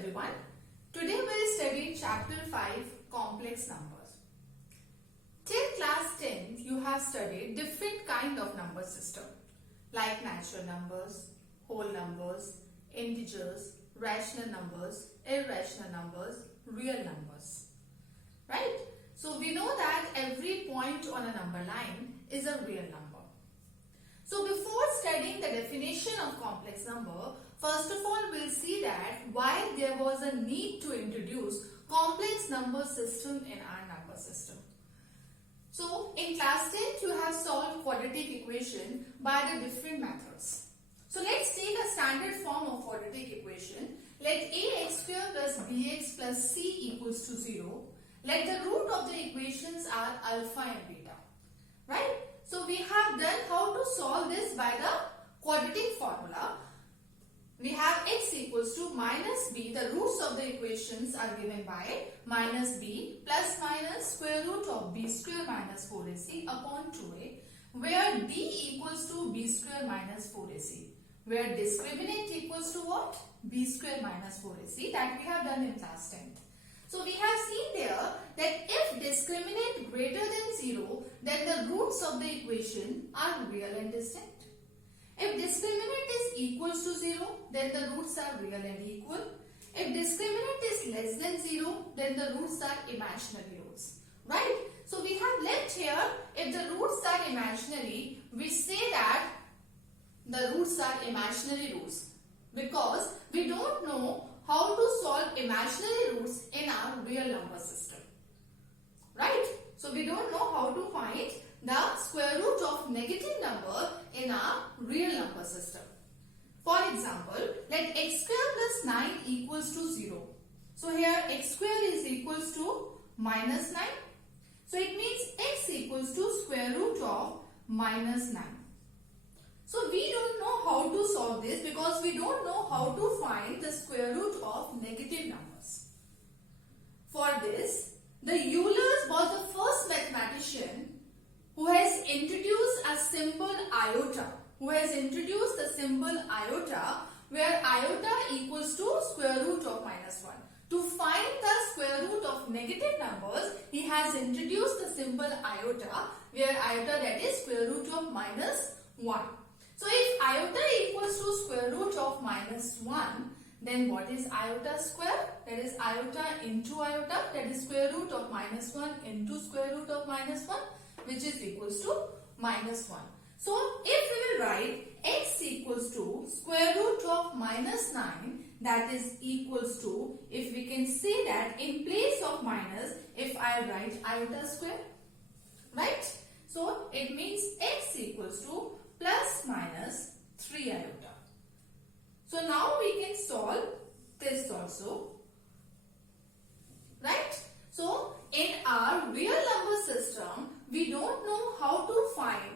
everyone. Today we will study chapter 5 complex numbers. Till class 10 you have studied different kind of number system like natural numbers, whole numbers, integers, rational numbers, irrational numbers, real numbers. Right? So we know that every point on a number line is a real number. So before studying the definition of complex number, first of all we'll see that why there was a need to introduce complex number system in our number system. So in class 10 you have solved quadratic equation by the different methods. So let's take a standard form of quadratic equation. Let ax square plus bx plus c equals to 0. Let the root of the equations are alpha and beta. Right? So we have done how to solve this by the quadratic formula. We have x equals to minus b. The roots of the equations are given by minus b plus minus square root of b square minus 4ac upon 2a, where d equals to b square minus 4ac, where discriminant equals to what? B square minus 4ac, that we have done in class 10. So we have seen there that if discriminant greater than 0, then the roots of the equation are real and distinct. If discriminant is equals to 0, then the roots are real and equal. If discriminant is less than 0, then the roots are imaginary roots. Right? So we have left here, if the roots are imaginary, we say that the roots are imaginary roots, because we don't know how to solve imaginary roots in our real number system. Right? So we don't know how to find the square root of negative number in our real number system. For example, let x square plus 9 equals to 0. So here x square is equals to minus 9. So it means x equals to square root of minus 9. So we don't know how to solve this because we don't know how to find the square root of negative numbers. For this, the Euler was the first mathematician who has introduced a symbol iota, where iota equals to square root of minus 1. To find the square root of negative numbers, he has introduced the symbol iota, where iota, that is square root of minus 1. So if iota equals to square root of minus 1, then what is iota square? That is iota into iota, that is square root of minus 1 into square root of minus 1, which is equals to minus 1. So if we will write x equals to square root of minus 9, that is equals to, if we can say that in place of minus, if I write iota square, right? So it means x equals to plus minus 3 iota. So now we can solve this also, right? So in our real number system, we don't know how to find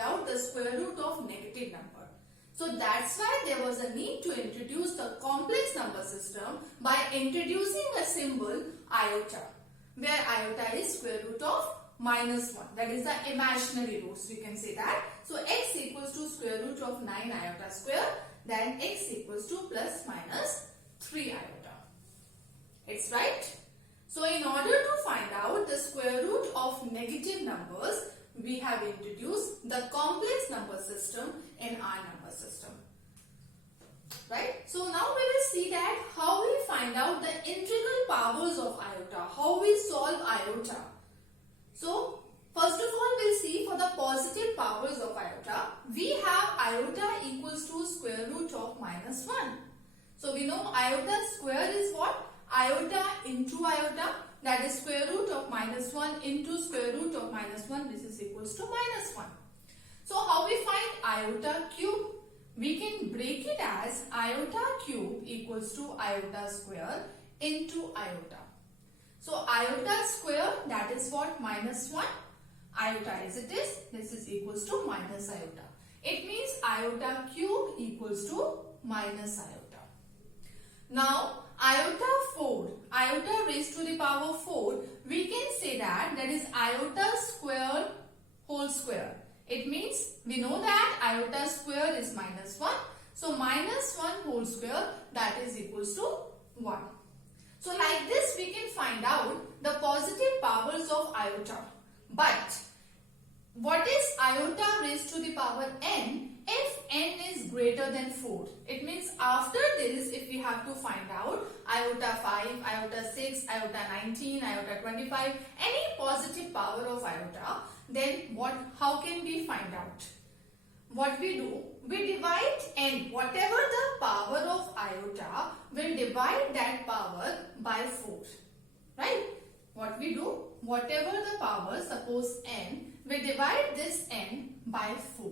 out the square root of negative number. So that's why there was a need to introduce the complex number system by introducing a symbol iota, where iota is square root of minus 1. That is the imaginary roots, we can say that. So x equals to square root of 9 iota square, then x equals to plus minus 3 iota. It's right. So in order to find out the square root of negative numbers, we have introduced the complex number system in our number system. Right? So now we will see that how we find out the integral powers of iota, how we solve iota. So first of all, we'll see for the positive powers of iota, we have iota equals to square root of minus 1. So we know iota square is what? Iota into iota, that is square root of minus 1 into square root of minus 1, this is equals to minus 1. So how we find iota cube? We can break it as iota cube equals to iota square into iota. So iota square, that is what? Minus 1. Iota as it is, this is equals to minus iota. It means iota cube equals to minus iota. Now iota 4, iota raised to the power 4, we can say that is iota square whole square. It means we know that iota square is minus 1. So minus 1 whole square, that is equals to 1. So like this we can find out the positive powers of iota. But what is iota raised to the power n if n is greater than 4? It means after this, if we have to find out iota 5, iota 6, iota 19, iota 25, any positive power of iota, then how can we find out? What we do, we divide n, whatever the power of iota, we'll divide that power by 4, right? What we do, whatever the power, suppose n, we divide this n by 4.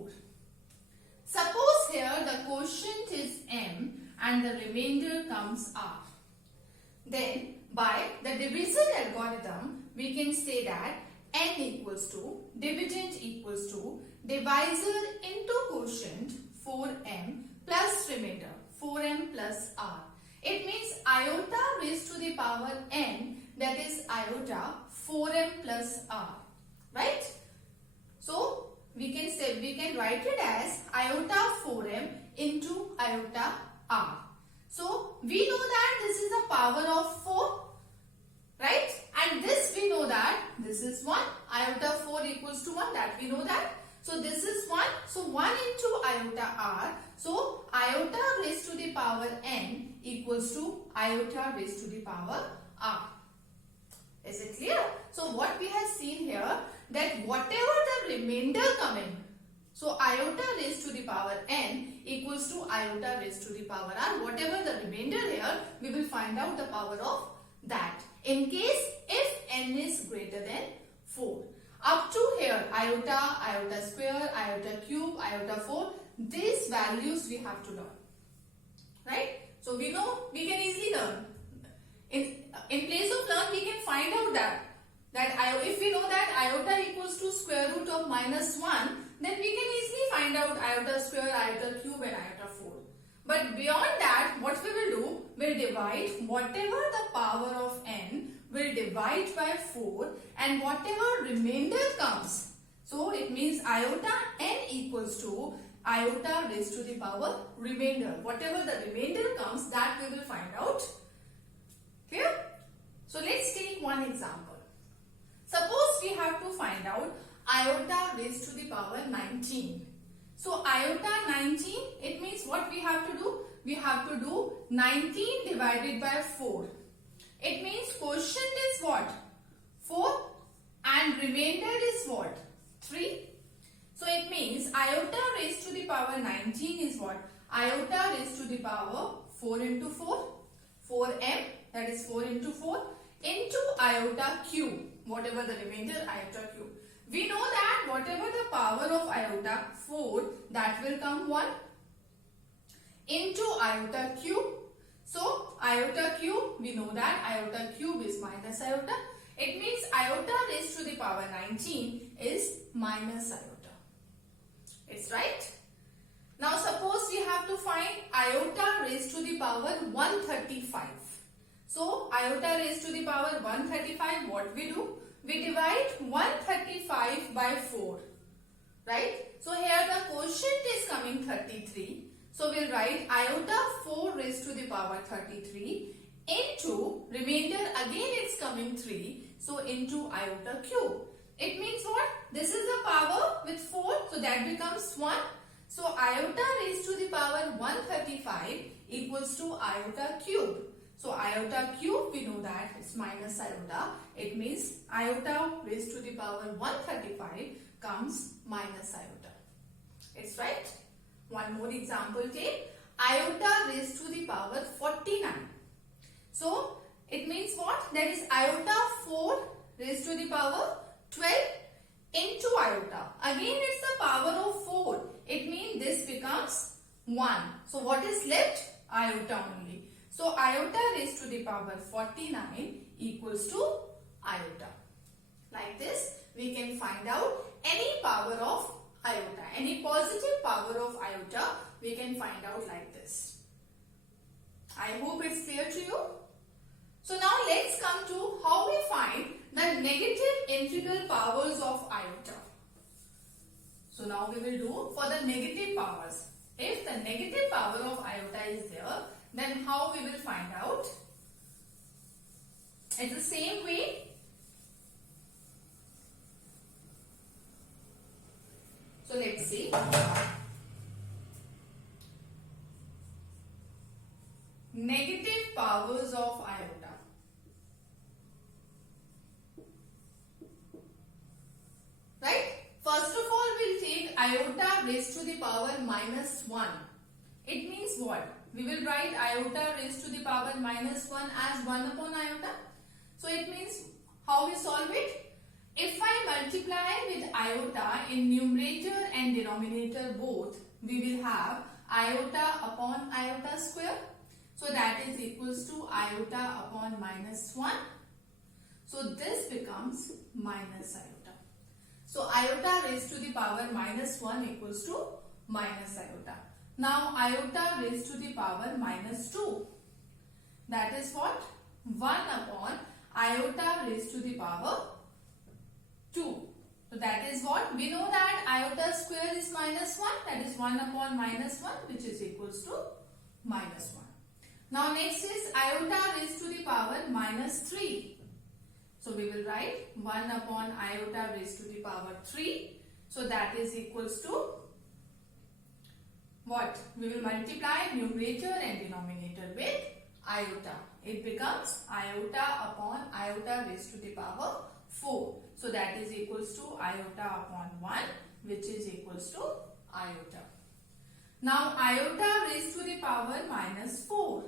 Suppose here the quotient is m and the remainder comes r. Then by the division algorithm, we can say that n equals to, dividend equals to, divisor into quotient 4m plus remainder 4m plus r. It means iota raised to the power n, that is iota 4m plus r, right? So we can write it as iota 4m into iota r. So we know that this is the power of 4, right? And this we know that this is 1. Iota 4 equals to 1, that we know that. So this is 1. So 1 into iota r. So iota raised to the power n equals to iota raised to the power r. Is it clear? So what we have seen here, that whatever the remainder coming, so iota raised to the power n equals to iota raised to the power r. Whatever the remainder here, we will find out the power of that. In case if n is greater than 4. Up to here, iota, iota square, iota cube, iota 4, these values we have to learn. Right? So we know, we can easily learn. In place of learn, we can find out that if we know that iota equals to square root of minus 1, then we can easily find out iota square, iota cube and iota 4. But beyond that, what we will do, we'll divide whatever the power of n, we'll divide by 4, and whatever remainder comes. So it means iota n equals to iota raised to the power remainder. Whatever the remainder comes, that we will find out. Clear? So let's take one example. Suppose we have to find out iota raised to the power 19. So iota 19, it means what we have to do? We have to do 19 divided by 4. It means quotient is what? 4 and remainder is what? 3. So it means iota raised to the power 19 is what? Iota raised to the power 4 into 4. 4m, that is 4 into 4 into iota cube. Whatever the remainder, iota cube. We know that whatever the power of iota 4, that will come 1 into iota cube. So iota cube, we know that iota cube is minus iota. It means iota raised to the power 19 is minus iota. It's right. Now suppose we have to find iota raised to the power 135. So iota raised to the power 135, what we do? We divide 135 by 4, right? So here the quotient is coming 33. So we'll write iota 4 raised to the power 33 into remainder, again it's coming 3. So into iota cube. It means what? This is the power with 4. So that becomes 1. So iota raised to the power 135 equals to iota cube. So iota cube, we know that it's minus iota. It means iota raised to the power 135 comes minus iota. It's right. One more example take. Iota raised to the power 49. So it means what? That is iota 4 raised to the power 12 into iota. Again it's the power of 4. It means this becomes 1. So what is left? Iota only. So iota raised to the power 49 equals to iota. Like this, we can find out any power of iota. Any positive power of iota, we can find out like this. I hope it's clear to you. So now let's come to how we find the negative integral powers of iota. So now we will do for the negative powers. If the negative power of iota is there, then how we will find out? It's the same way. So let's see. Negative powers of iota. Right? First of all, we'll take iota raised to the power minus 1. It means what? We will write iota raised to the power minus 1 as 1 upon iota. So it means how we solve it? If I multiply with iota in numerator and denominator both, we will have iota upon iota square. So that is equals to iota upon minus 1. So this becomes minus iota. So iota raised to the power minus 1 equals to minus iota. Now iota raised to the power minus 2. That is what? 1 upon iota raised to the power 2. So that is what? We know that iota square is minus 1. That is 1 upon minus 1, which is equals to minus 1. Now next is iota raised to the power minus 3. So we will write 1 upon iota raised to the power 3. So that is equals to what? We will multiply numerator and denominator with iota. It becomes iota upon iota raised to the power 4. So that is equals to iota upon 1, which is equals to iota. Now iota raised to the power minus 4.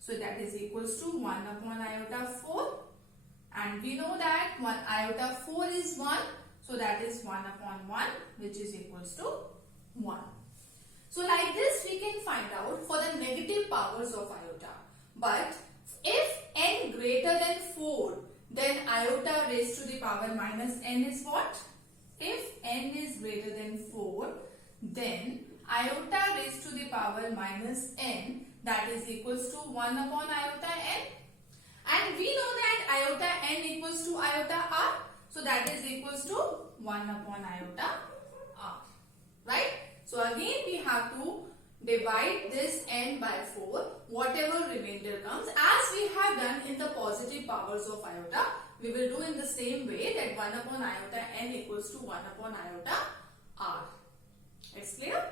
So that is equals to 1 upon iota 4. And we know that iota 4 is 1. So that is 1 upon 1, which is equals to 1. So like this we can find out for the negative powers of iota. But if n greater than 4, then iota raised to the power minus n is what? If n is greater than 4, then iota raised to the power minus n, that is equals to 1 upon iota n. And we know that iota n equals to iota r. So that is equals to 1 upon iota r. Right? So again we have to divide this n by 4. Whatever remainder comes, as we have done in the positive powers of iota, we will do in the same way, that 1 upon iota n equals to 1 upon iota r. It's clear?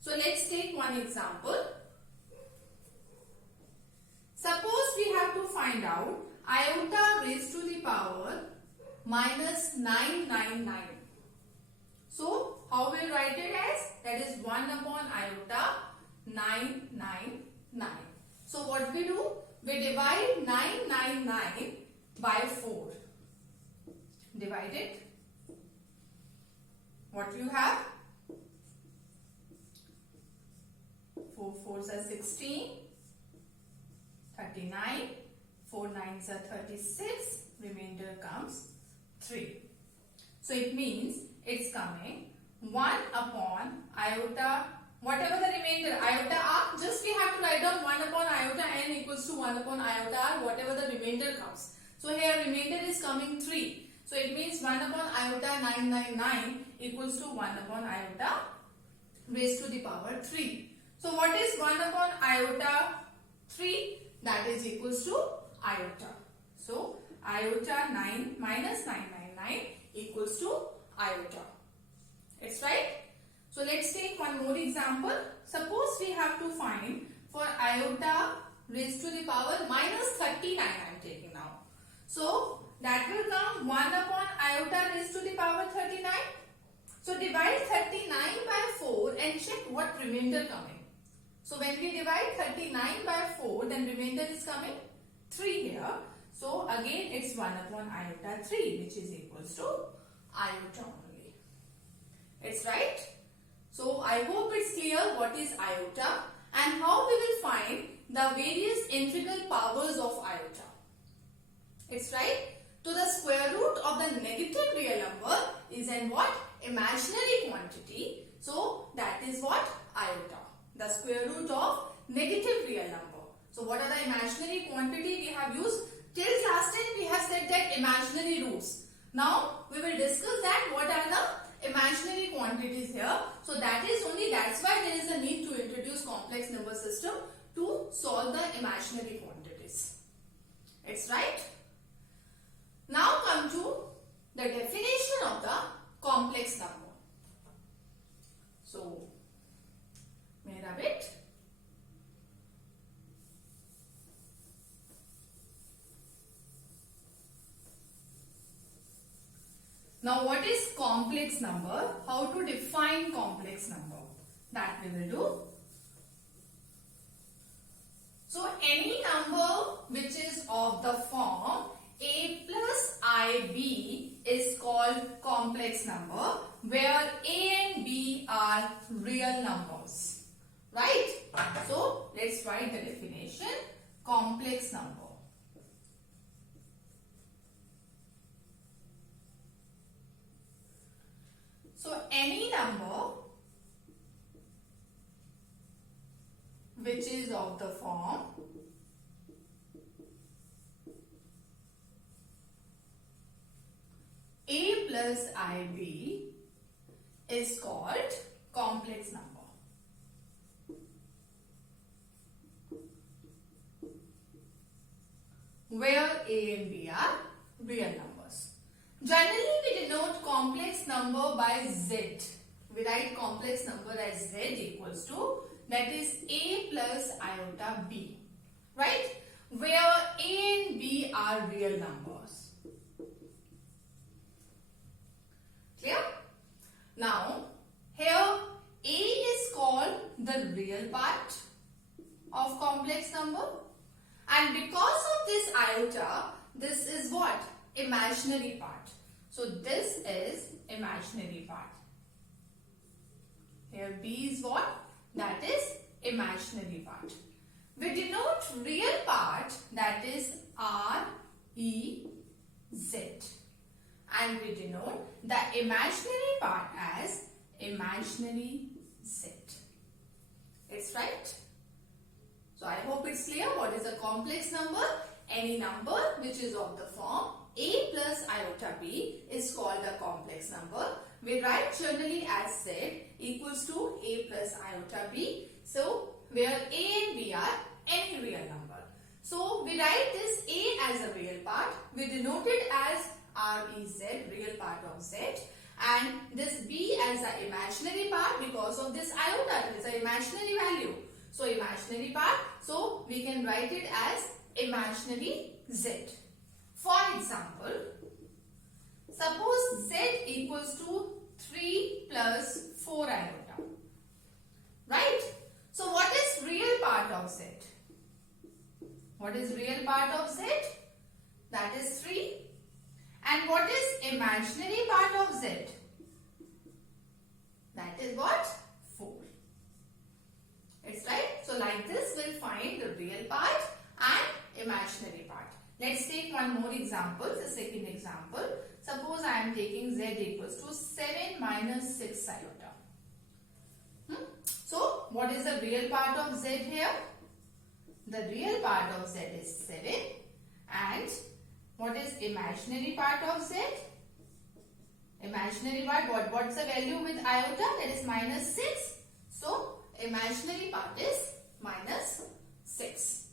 So let's take one example. Suppose we have to find out iota raised to the power minus 999. So how we'll write it as? That is 1 upon iota 999. So what we do? We divide 999 by 4. Divide it. What you have? 4 4s are 16. 39. 4 9s are 36. Remainder comes 3. So it means it's coming 1 upon iota, whatever the remainder, iota r, just we have to write down 1 upon iota n equals to 1 upon iota r, whatever the remainder comes. So here remainder is coming 3. So it means 1 upon iota 999 equals to 1 upon iota raised to the power 3. So what is 1 upon iota 3? That is equals to iota. So iota 9 minus 999 equals to iota. It's right. So let's take one more example. Suppose we have to find for iota raised to the power minus 39 I am taking now. So that will come 1 upon iota raised to the power 39. So divide 39 by 4 and check what remainder coming. So when we divide 39 by 4, then remainder is coming 3 here. So again it's 1 upon iota 3, which is equals to iota only. It's right. So I hope it's clear what is iota and how we will find the various integral powers of iota. It's right. To the square root of the negative real number is an what? Imaginary quantity. So that is what? Iota. The square root of negative real number. So what are the imaginary quantity we have used? Till class 10 we have said that imaginary roots. Now we will discuss that what are the imaginary quantities here. So that's why there is a need to introduce complex number system to solve the imaginary quantities. It's right. Now come to the definition of the complex number. So, may I rub it? Now, what is complex number? How to define complex number? That we will do. So, any number which is of the form a plus ib is called complex number, where a and b are real numbers. Right? So, let's write the definition. Complex number. So, any number which is of the form a plus ib is called complex number. Where a and b are real numbers. Generally, we denote complex number by z. We write complex number as z equals to, that is a plus iota b. Right? Where a and b are real numbers. Clear? Now, here a is called the real part of complex number. And because of this iota, this is what? Imaginary part. So this is imaginary part. Here b is what? That is imaginary part. We denote real part, that is r, e, z. And we denote the imaginary part as imaginary z. It's right? So I hope it's clear what is a complex number. Any number which is of the form a plus iota b is called a complex number. We write generally as z equals to a plus iota b. So where a and b are any real number. So we write this a as a real part. We denote it as rez, real part of z. And this b as the imaginary part because of this iota. It is an imaginary value. So imaginary part. So we can write it as imaginary z. For example, suppose z equals to 3 plus 4 iota. Right? So what is real part of z? What is real part of z? That is 3. And what is imaginary part of z? That is what? 4. It's right. So like this we'll find the real part and imaginary part. Let's take one more example, the second example. Suppose I am taking z equals to 7 minus 6 iota. So what is the real part of z here? The real part of z is 7. And what is imaginary part of z? Imaginary part, what's the value with iota? That is minus 6. So imaginary part is minus 6.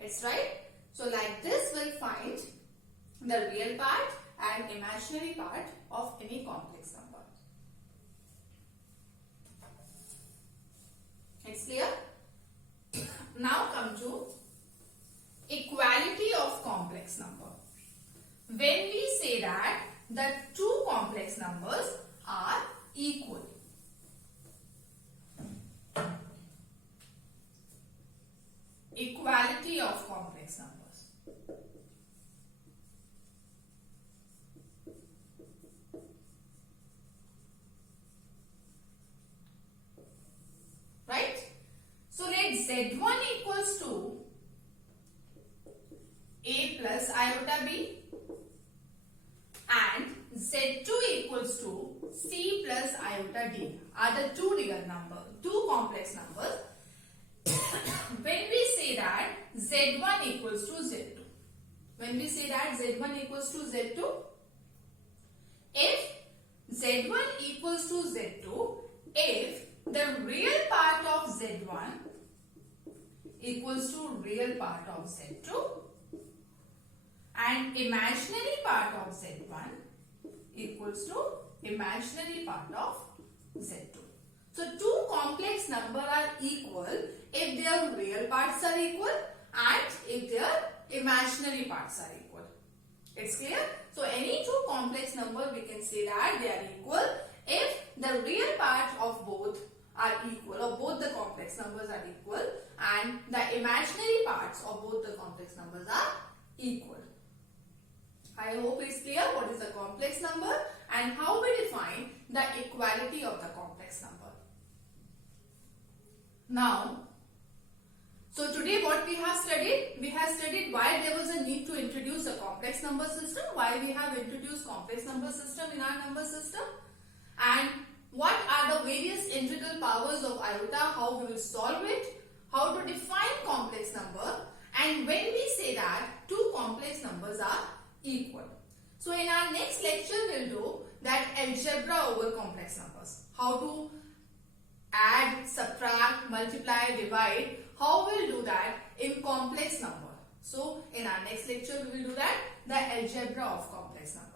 It's right. So like this we'll find the real part and imaginary part of any complex number. It's clear? Now come to equality of complex number. When we say that the two complex numbers are equal. Equality of complex numbers. Right? So let z1 equals to a plus iota b and z2 equals to c plus iota d are the two real numbers, two complex numbers. When we say that z1 equals to z2, when we say that z1 equals to z2, if z1 equals to z2, if the real part of z1 equals to real part of z2 and imaginary part of Z1 equals to imaginary part of Z2. So two complex numbers are equal if their real parts are equal and if their imaginary parts are equal. It's clear? So any two complex numbers we can say that they are equal if the real part of both are equal, or both the complex numbers are equal and the imaginary parts of both the complex numbers are equal. I hope it's clear what is the complex number and how we define the equality of the complex number. Now, so today what we have studied why there was a need to introduce a complex number system, why we have introduced complex number system in our number system, and what are the various integral powers of iota, how we will solve it, how to define complex number, and when we say that two complex numbers are equal. So in our next lecture we'll do that algebra over complex numbers, how to add, subtract, multiply, divide, how we'll do that in complex number. So in our next lecture we will do that, the algebra of complex number.